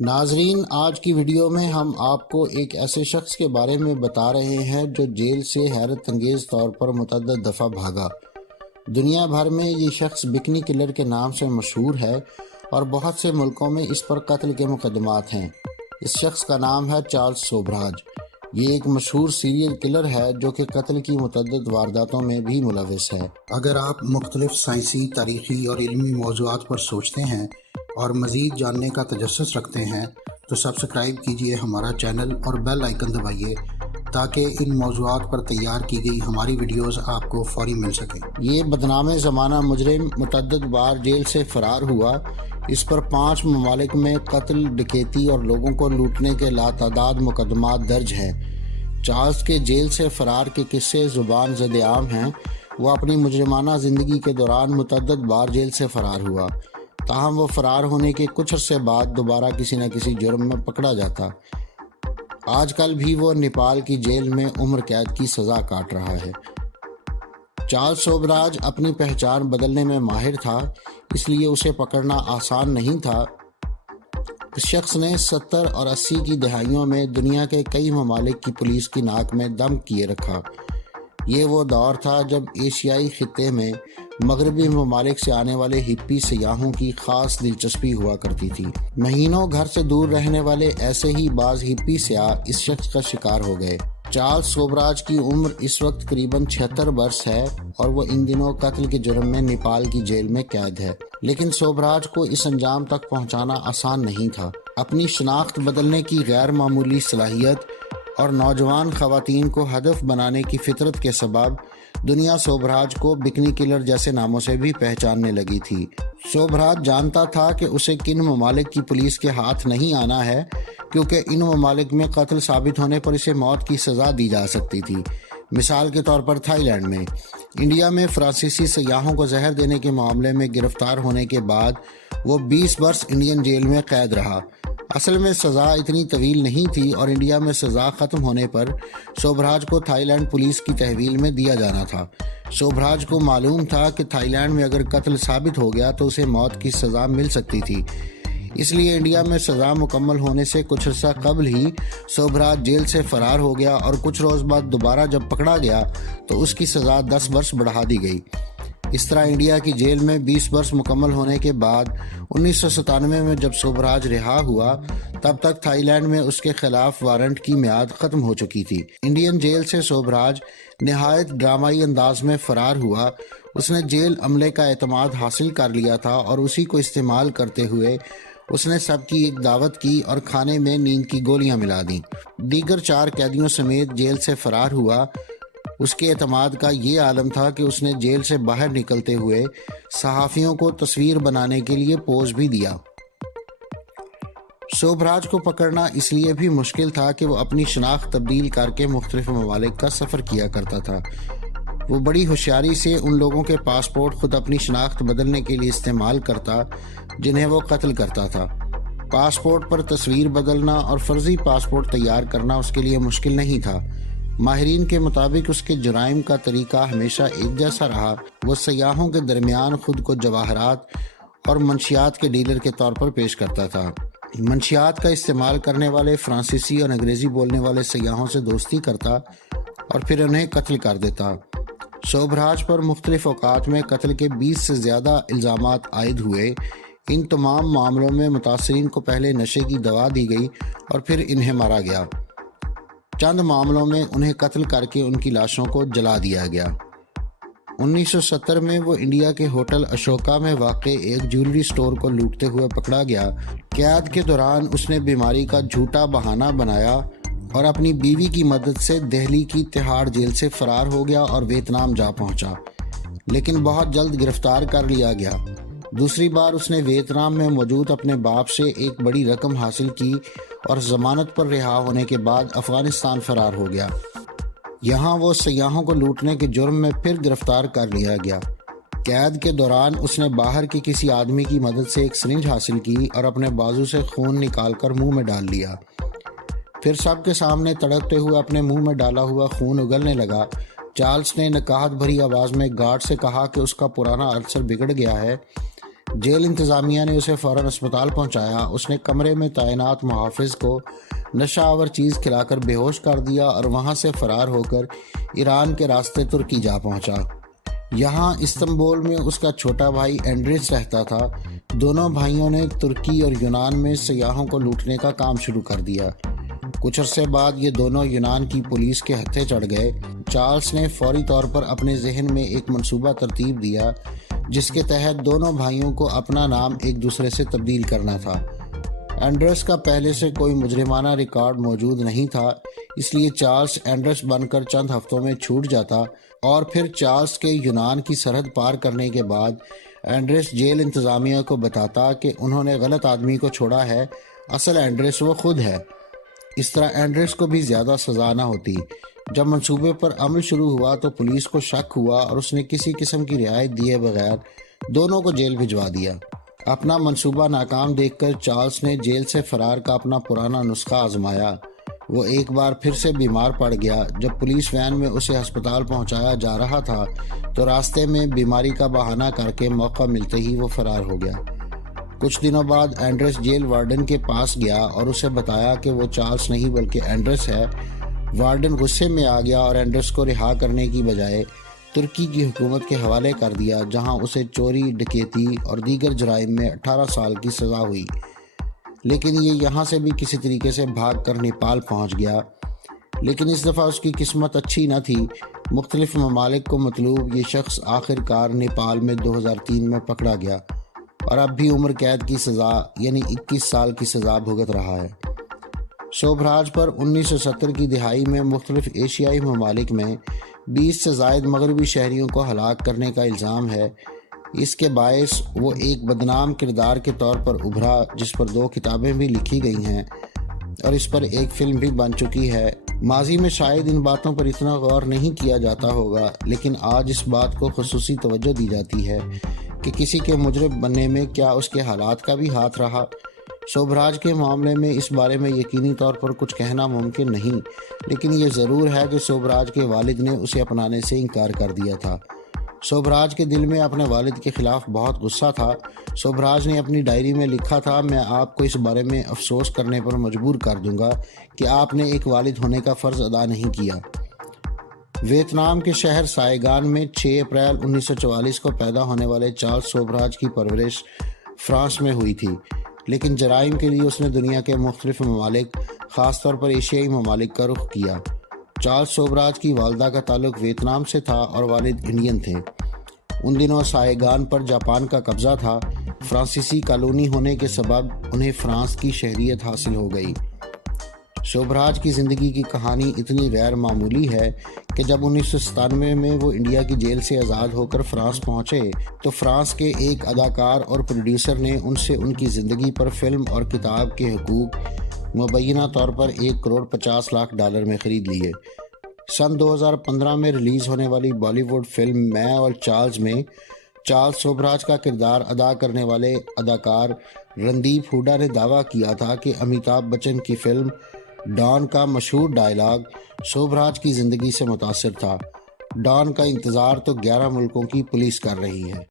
ناظرین، آج کی ویڈیو میں ہم آپ کو ایک ایسے شخص کے بارے میں بتا رہے ہیں جو جیل سے حیرت انگیز طور پر متعدد دفعہ بھاگا۔ دنیا بھر میں یہ شخص بکنی کلر کے نام سے مشہور ہے اور بہت سے ملکوں میں اس پر قتل کے مقدمات ہیں۔ اس شخص کا نام ہے چارلس سوبراج۔ یہ ایک مشہور سیریل کلر ہے جو کہ قتل کی متعدد وارداتوں میں بھی ملوث ہے۔ اگر آپ مختلف سائنسی، تاریخی اور علمی موضوعات پر سوچتے ہیں اور مزید جاننے کا تجسس رکھتے ہیں تو سبسکرائب کیجئے ہمارا چینل اور بیل آئیکن دبائیے تاکہ ان موضوعات پر تیار کی گئی ہماری ویڈیوز آپ کو فوری مل سکیں۔ یہ بدنام زمانہ مجرم متعدد بار جیل سے فرار ہوا۔ اس پر 5 ممالک میں قتل، ڈکیتی اور لوگوں کو لوٹنے کے لاتعداد مقدمات درج ہیں۔ چارلس کے جیل سے فرار کے قصے زبان زد عام ہیں۔ وہ اپنی مجرمانہ زندگی کے دوران متعدد بار جیل سے فرار ہوا، تاہم وہ فرار ہونے کے کچھ عرصے بعد دوبارہ کسی نہ کسی جرم میں پکڑا جاتا۔ آج کل بھی وہ نیپال کی جیل میں عمر قید کی سزا کاٹ رہا ہے۔ چارلس سوبراج اپنی پہچان بدلنے میں ماہر تھا، اس لیے اسے پکڑنا آسان نہیں تھا۔ اس شخص نے 70 اور 80 کی دہائیوں میں دنیا کے کئی ممالک کی پولیس کی ناک میں دم کیے رکھا۔ یہ وہ دور تھا جب ایشیائی خطے میں مغربی ممالک سے آنے والے ہپی سیاحوں کی خاص دلچسپی ہوا کرتی تھی۔ مہینوں گھر سے دور رہنے والے ایسے ہی بعض ہپی سیاح اس شخص کا شکار ہو گئے۔ چارلس سوبراج کی عمر اس وقت قریباً 76 برس ہے اور وہ ان دنوں قتل کے جرم میں نیپال کی جیل میں قید ہے۔ لیکن سوبراج کو اس انجام تک پہنچانا آسان نہیں تھا۔ اپنی شناخت بدلنے کی غیر معمولی صلاحیت اور نوجوان خواتین کو ہدف بنانے کی فطرت کے سبب دنیا سوبراج کو بکنی کلر جیسے ناموں سے بھی پہچاننے لگی تھی۔ سوبراج جانتا تھا کہ اسے کن ممالک کی پولیس کے ہاتھ نہیں آنا ہے، کیونکہ ان ممالک میں قتل ثابت ہونے پر اسے موت کی سزا دی جا سکتی تھی۔ مثال کے طور پر تھائی لینڈ میں۔ انڈیا میں فرانسیسی سیاحوں کو زہر دینے کے معاملے میں گرفتار ہونے کے بعد وہ 20 برس انڈین جیل میں قید رہا۔ اصل میں سزا اتنی طویل نہیں تھی اور انڈیا میں سزا ختم ہونے پر سوبراج کو تھائی لینڈ پولیس کی تحویل میں دیا جانا تھا۔ سوبراج کو معلوم تھا کہ تھائی لینڈ میں اگر قتل ثابت ہو گیا تو اسے موت کی سزا مل سکتی تھی، اس لیے انڈیا میں سزا مکمل ہونے سے کچھ عرصہ قبل ہی سوبراج جیل سے فرار ہو گیا اور کچھ روز بعد دوبارہ جب پکڑا گیا تو اس کی سزا 10 برس بڑھا دی گئی۔ اس طرح انڈیا کی جیل میں 20 برس مکمل ہونے کے بعد 1997 میں جب سوبراج رہا ہوا تب تک تھائی لینڈ میں اس کے خلاف وارنٹ کی میعاد ختم ہو چکی تھی۔ انڈین جیل سے سوبراج نہایت ڈرامائی انداز میں فرار ہوا۔ اس نے جیل عملے کا اعتماد حاصل کر لیا تھا اور اسی کو استعمال کرتے ہوئے اس نے سب کی ایک دعوت کی اور کھانے میں نیند کی گولیاں ملا دیں۔ دیگر 4 قیدیوں سمیت جیل سے فرار ہوا۔ اس کے اعتماد کا یہ عالم تھا کہ اس نے جیل سے باہر نکلتے ہوئے صحافیوں کو تصویر بنانے کے لیے پوز بھی دیا۔ سوبراج کو پکڑنا اس لیے بھی مشکل تھا کہ وہ اپنی شناخت تبدیل کر کے مختلف ممالک کا سفر کیا کرتا تھا۔ وہ بڑی ہوشیاری سے ان لوگوں کے پاسپورٹ خود اپنی شناخت بدلنے کے لیے استعمال کرتا جنہیں وہ قتل کرتا تھا۔ پاسپورٹ پر تصویر بدلنا اور فرضی پاسپورٹ تیار کرنا اس کے لیے مشکل نہیں تھا۔ ماہرین کے مطابق اس کے جرائم کا طریقہ ہمیشہ ایک جیسا رہا۔ وہ سیاحوں کے درمیان خود کو جواہرات اور منشیات کے ڈیلر کے طور پر پیش کرتا تھا۔ منشیات کا استعمال کرنے والے فرانسیسی اور انگریزی بولنے والے سیاحوں سے دوستی کرتا اور پھر انہیں قتل کر دیتا۔ سوبراج پر مختلف اوقات میں قتل کے 20 سے زیادہ الزامات عائد ہوئے۔ ان تمام معاملوں میں متاثرین کو پہلے نشے کی دوا دی گئی اور پھر انہیں مارا گیا۔ چند معاملوں میں انہیں قتل کر کے ان کی لاشوں کو جلا دیا گیا۔ 1970 میں وہ انڈیا کے ہوٹل اشوکا میں واقع ایک جیولری سٹور کو لوٹتے ہوئے پکڑا گیا۔ قید کے دوران اس نے بیماری کا جھوٹا بہانہ بنایا اور اپنی بیوی کی مدد سے دہلی کی تہاڑ جیل سے فرار ہو گیا اور ویتنام جا پہنچا، لیکن بہت جلد گرفتار کر لیا گیا۔ دوسری بار اس نے ویتنام میں موجود اپنے باپ سے ایک بڑی رقم حاصل کی اور ضمانت پر رہا ہونے کے بعد افغانستان فرار ہو گیا۔ یہاں وہ سیاحوں کو لوٹنے کے جرم میں پھر گرفتار کر لیا گیا۔ قید کے دوران اس نے باہر کے کسی آدمی کی مدد سے ایک سرنج حاصل کی اور اپنے بازو سے خون نکال کر منہ میں ڈال لیا۔ پھر سب کے سامنے تڑپتے ہوئے اپنے منہ میں ڈالا ہوا خون اگلنے لگا۔ چارلس نے نکاہت بھری آواز میں گارڈ سے کہا کہ اس کا پرانا السر بگڑ گیا ہے۔ جیل انتظامیہ نے اسے فوراً اسپتال پہنچایا۔ اس نے کمرے میں تعینات محافظ کو نشہ آور چیز کھلا کر بے ہوش کر دیا اور وہاں سے فرار ہو کر ایران کے راستے ترکی جا پہنچا۔ یہاں استنبول میں اس کا چھوٹا بھائی اینڈریس رہتا تھا۔ دونوں بھائیوں نے ترکی اور یونان میں سیاحوں کو لوٹنے کا کام شروع کر دیا۔ کچھ عرصے بعد یہ دونوں یونان کی پولیس کے ہتھے چڑھ گئے۔ چارلس نے فوری طور پر اپنے ذہن میں ایک منصوبہ ترتیب دیا جس کے تحت دونوں بھائیوں کو اپنا نام ایک دوسرے سے تبدیل کرنا تھا۔ اینڈریس کا پہلے سے کوئی مجرمانہ ریکارڈ موجود نہیں تھا، اس لیے چارلس اینڈریس بن کر چند ہفتوں میں چھوٹ جاتا اور پھر چارلس کے یونان کی سرحد پار کرنے کے بعد اینڈریس جیل انتظامیہ کو بتاتا کہ انہوں نے غلط آدمی کو چھوڑا ہے، اصل اینڈریس وہ خود ہے۔ اس طرح اینڈریس کو بھی زیادہ سزا نہ ہوتی۔ جب منصوبے پر عمل شروع ہوا تو پولیس کو شک ہوا اور اس نے کسی قسم کی رعایت دیے بغیر دونوں کو جیل بھجوا دیا۔ اپنا منصوبہ ناکام دیکھ کر چارلس نے جیل سے فرار کا اپنا پرانا نسخہ آزمایا۔ وہ ایک بار پھر سے بیمار پڑ گیا۔ جب پولیس وین میں اسے ہسپتال پہنچایا جا رہا تھا تو راستے میں بیماری کا بہانہ کر کے موقع ملتے ہی وہ فرار ہو گیا۔ کچھ دنوں بعد اینڈریس جیل وارڈن کے پاس گیا اور اسے بتایا کہ وہ چارلس نہیں بلکہ اینڈریس ہے۔ وارڈن غصے میں آ گیا اور اینڈریس کو رہا کرنے کی بجائے ترکی کی حکومت کے حوالے کر دیا، جہاں اسے چوری، ڈکیتی اور دیگر جرائم میں 18 سال کی سزا ہوئی۔ لیکن یہ یہاں سے بھی کسی طریقے سے بھاگ کر نیپال پہنچ گیا، لیکن اس دفعہ اس کی قسمت اچھی نہ تھی۔ مختلف ممالک کو مطلوب یہ شخص آخر کار نیپال میں 2003 میں پکڑا گیا اور اب بھی عمر قید کی سزا یعنی 21 سال کی سزا بھگت رہا ہے۔ شوبھراج پر 1970 کی دہائی میں مختلف ایشیائی ممالک میں 20 سے زائد مغربی شہریوں کو ہلاک کرنے کا الزام ہے۔ اس کے باعث وہ ایک بدنام کردار کے طور پر ابھرا، جس پر 2 کتابیں بھی لکھی گئی ہیں اور اس پر ایک فلم بھی بن چکی ہے۔ ماضی میں شاید ان باتوں پر اتنا غور نہیں کیا جاتا ہوگا، لیکن آج اس بات کو خصوصی توجہ دی جاتی ہے کہ کسی کے مجرم بننے میں کیا اس کے حالات کا بھی ہاتھ رہا۔ شوبھراج کے معاملے میں اس بارے میں یقینی طور پر کچھ کہنا ممکن نہیں، لیکن یہ ضرور ہے کہ شوبھراج کے والد نے اسے اپنانے سے انکار کر دیا تھا۔ شوبھراج کے دل میں اپنے والد کے خلاف بہت غصہ تھا۔ شوبھراج نے اپنی ڈائری میں لکھا تھا، میں آپ کو اس بارے میں افسوس کرنے پر مجبور کر دوں گا کہ آپ نے ایک والد ہونے کا فرض ادا نہیں کیا۔ ویتنام کے شہر سائیگان میں 6 اپریل 1944 کو پیدا ہونے والے چارلس شوبھراج کی پرورش فرانس میں ہوئی تھی، لیکن جرائم کے لیے اس نے دنیا کے مختلف ممالک، خاص طور پر ایشیائی ممالک کا رخ کیا۔ چارلس شوبھراج کی والدہ کا تعلق ویتنام سے تھا اور والد انڈین تھے۔ ان دنوں سائیگان پر جاپان کا قبضہ تھا۔ فرانسیسی کالونی ہونے کے سبب انہیں فرانس کی شہریت حاصل ہو گئی۔ شوبھراج کی زندگی کی کہانی اتنی غیر معمولی ہے کہ جب 1997 میں وہ انڈیا کی جیل سے آزاد ہو کر فرانس پہنچے تو فرانس کے ایک اداکار اور پروڈیوسر نے ان سے ان کی زندگی پر فلم اور کتاب کے حقوق مبینہ طور پر $1.50 کروڑ میں خرید لیے۔ سن 2015 میں ریلیز ہونے والی بالی ووڈ فلم میں اور چارلز میں چارلس شوبھراج کا کردار ادا کرنے والے اداکار رندیپ ہوڈا نے دعویٰ کیا تھا کہ امیتابھ بچن کی فلم ڈان کا مشہور ڈائلاگ شوبھراج کی زندگی سے متاثر تھا۔ ڈان کا انتظار تو 11 ملکوں کی پولیس کر رہی ہے۔